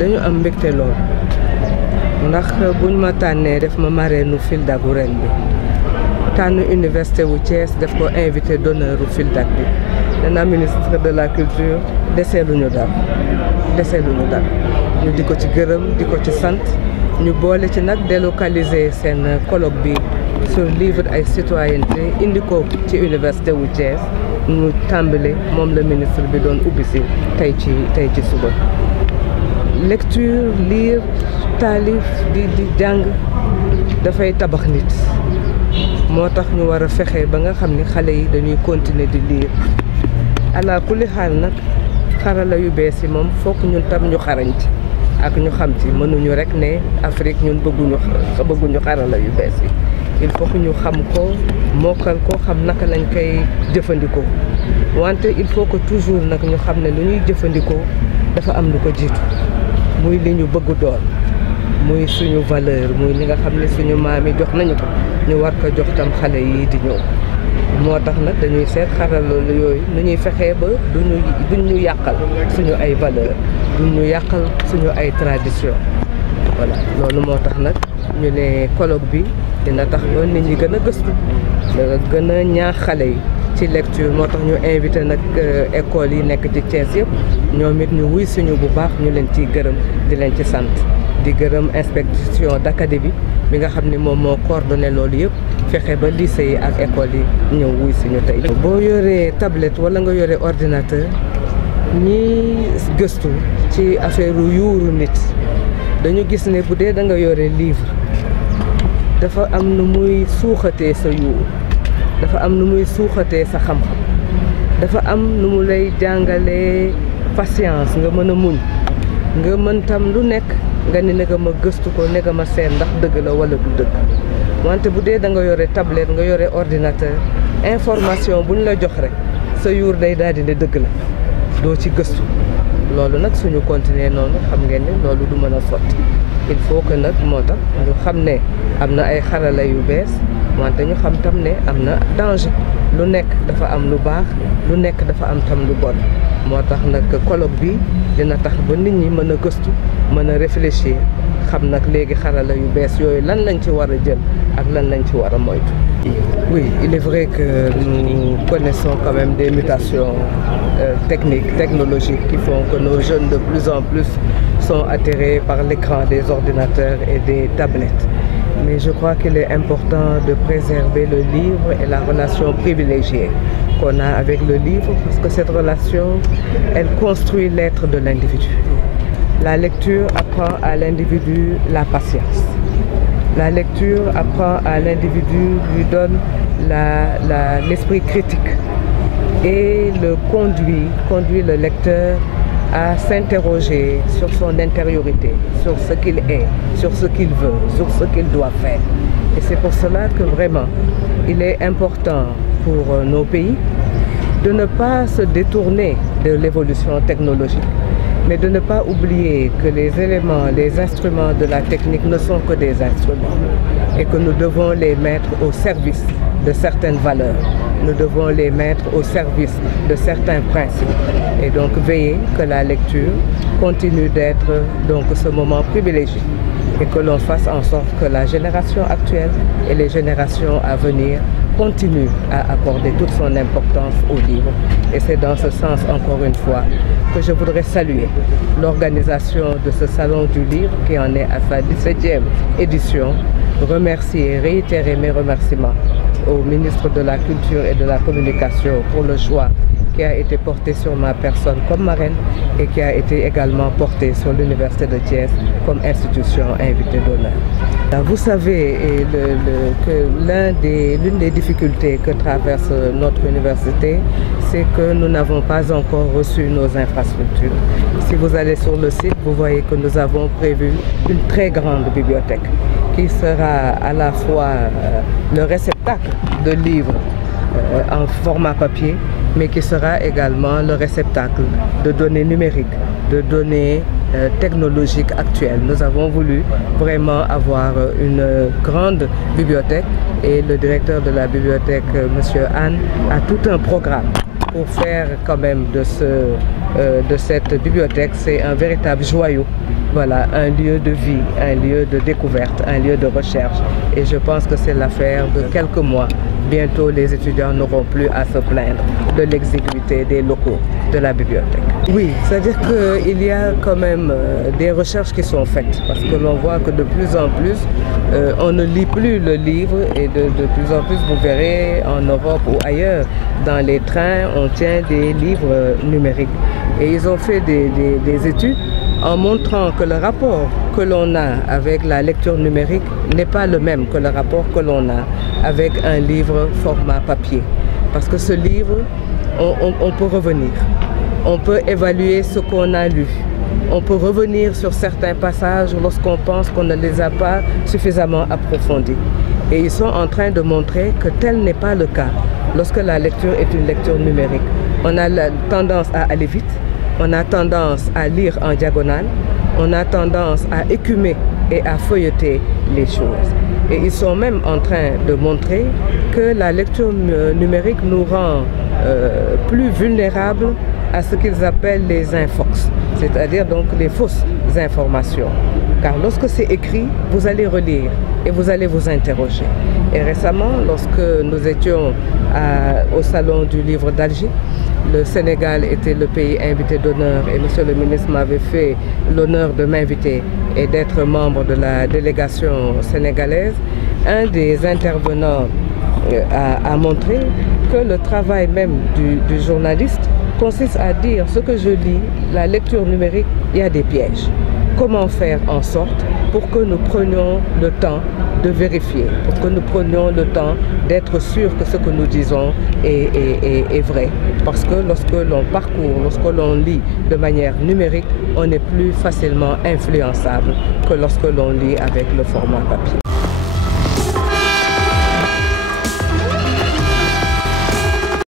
dañu am mbégte lool ndax buñ ma tànnee def ma marraine FILDAK gu ren bi tànn université wu Thiès def ko invité d'honneur u FILDAK bi dana ministre de la culture deseeluñu dara ñu di ko ci gërëm di ko ci sant ñu boole ci nag délocaliser seen colloque bi sur livre ay citoyenneté indi ko ci université wu Thiès ñu tàmbale moom la ministre bi doon ubbi si tey ci suba. lecture lire taalif di jàng dafay tabax nit moo tax ñu war a fexe ba nga xam ni xale yi dañuy continuer di lire ala kulli xaal nag xarala yu bees yi moom fokk ñun tam ñu xarañ ci ak ñu xam ci mënuñu rek ne Afrique ñun bëgguñu xarala yu bees yi il faut que ñu xam ko mokkal ko xam naka lañ koy jëfandikoo wante il faut que toujours nag ñu xam ne lu ñuy jëfandikoo dafa am lu ko jiitu muy li ñu bëgg doon muy suñu valeur muy li nga xam ne suñu maam yi jox nañu ko ñu war ko jox tam xale yi di ñëw moo tax nag dañuy seet xarala yooyu nu ñuy fexee ba duñ ñu yàqal suñu ay valeur duñ ñu yàqal suñu ay tradition voilà loolu moo tax nag ñu ne colloque bi dina tax ba nit ñi gën a gëstu gën a ñaax xale yi ci lecture moo tax ñu invité nag école yi nekk ci Thiès yëpp ñoom it ñu wuy suñu bu baax ñu leen ciy gërëm di leen ci sant di gërëm inspection d'académie bi nga xam ni moom moo coordonné loolu yëpp fexe ba lycée yi ak école yi ñëw wuy suñu tey. boo yoree tablette wala nga yore ordinateur ñi gëstu ci affaire yuuru nit dañu gis ne bu dee da nga yore livre dafa am nu muy suuxatee sa yuur dafa am nu muy suuxatee sa xam-xam dafa am nu mu lay jàngalee patience nga mën a muñ nga mën tam lu nekk nga ni nga ma gëstu ko ne nga ma seet ndax dëgg la wala du dëgg wante bu dee da nga yore tablette nga yore ordinateur information buñ la jox rek sa yuur day daal di ne dëgg la doo ci gëstu loolu nag suñu continuer noonu xam ngeen ne loolu du mën a sotti il faut que nag moo tax ñu xam ne am na ay xarala yu bees wante ñu xam tam ne am na danger lu nekk dafa am lu baax lu nekk dafa am tam lu bon moo tax nag colloque bi dina tax ba nit ñi mën a gëstu mën a réfléchir xam nag léegi xarala yu bees yooyu lan lañ ci war a jël ak lan lañ ci war a moytu. Oui, il est vrai que nous connaissons quand même des mutations techniques, technologiques qui font que nos jeunes de plus en plus sont attirés par l'écran des ordinateurs et des tablettes. Mais je crois qu'il est important de préserver le livre et la relation privilégiée qu'on a avec le livre, parce que cette relation, elle construit l'être de l'individu. La lecture apprend à l'individu la patience. La lecture apprend à l'individu, lui donne l'esprit critique et le conduit le lecteur à s'interroger sur son intériorité, sur ce qu'il est, sur ce qu'il veut, sur ce qu'il doit faire. Et c'est pour cela que vraiment, il est important pour nos pays de ne pas se détourner de l'évolution technologique, mais de ne pas oublier que les éléments, les instruments de la technique ne sont que des instruments et que nous devons les mettre au service de certaines valeurs. Nous devons les mettre au service de certains principes et donc veiller que la lecture continue d'être donc ce moment privilégié et que l'on fasse en sorte que la génération actuelle et les générations à venir continuent à accorder toute son importance au livre. Et c'est dans ce sens, encore une fois, que je voudrais saluer l'organisation de ce Salon du Livre qui en est à sa 17e édition. Remercier et réitérer mes remerciements au ministre de la Culture et de la Communication pour le choix qui a été porté sur ma personne comme marraine et qui a été également porté sur l'Université de Thiès comme institution invitée d'honneur. Vous savez que l'une des difficultés que traverse notre université, c'est que nous n'avons pas encore reçu nos infrastructures. Si vous allez sur le site, vous voyez que nous avons prévu une très grande bibliothèque qui sera à la fois le réceptacle de livres en format papier, mais qui sera également le réceptacle de données numériques, de données technologiques actuelles. Nous avons voulu vraiment avoir une grande bibliothèque et le directeur de la bibliothèque, M. Anne, a tout un programme pour faire quand même de cette bibliothèque, c'est un véritable joyau. Voilà, un lieu de vie, un lieu de découverte, un lieu de recherche. Et je pense que c'est l'affaire de quelques mois. Bientôt, les étudiants n'auront plus à se plaindre de l'exiguïté des locaux de la bibliothèque. Oui, c'est-à-dire qu'il y a quand même des recherches qui sont faites, parce que l'on voit que de plus en plus, on ne lit plus le livre, et de plus en plus, vous verrez en Europe ou ailleurs, dans les trains, on tient des livres numériques. Et ils ont fait des études en montrant que le rapport que l'on a avec la lecture numérique n'est pas le même que le rapport que l'on a avec un livre format papier. Parce que ce livre, on peut revenir, on peut évaluer ce qu'on a lu, on peut revenir sur certains passages lorsqu'on pense qu'on ne les a pas suffisamment approfondis. Et ils sont en train de montrer que tel n'est pas le cas lorsque la lecture est une lecture numérique. On a la tendance à aller vite, on a tendance à lire en diagonale, on a tendance à écumer et à feuilleter les choses. Et ils sont même en train de montrer que la lecture numérique nous rend plus vulnérables à ce qu'ils appellent les infox, c'est-à-dire donc les fausses informations. Car lorsque c'est écrit, vous allez relire et vous allez vous interroger. Et récemment, lorsque nous étions au Salon du Livre d'Alger, le Sénégal était le pays invité d'honneur et monsieur le ministre m'avait fait l'honneur de m'inviter et d'être membre de la délégation sénégalaise. Un des intervenants a montré que le travail même du journaliste consiste à dire ce que je lis, la lecture numérique, il y a des pièges. Comment faire en sorte pour que nous prenions le temps de vérifier, pour que nous prenions le temps d'être sûrs que ce que nous disons est vrai. Parce que lorsque l'on parcourt, lorsque l'on lit de manière numérique, on est plus facilement influençable que lorsque l'on lit avec le format papier.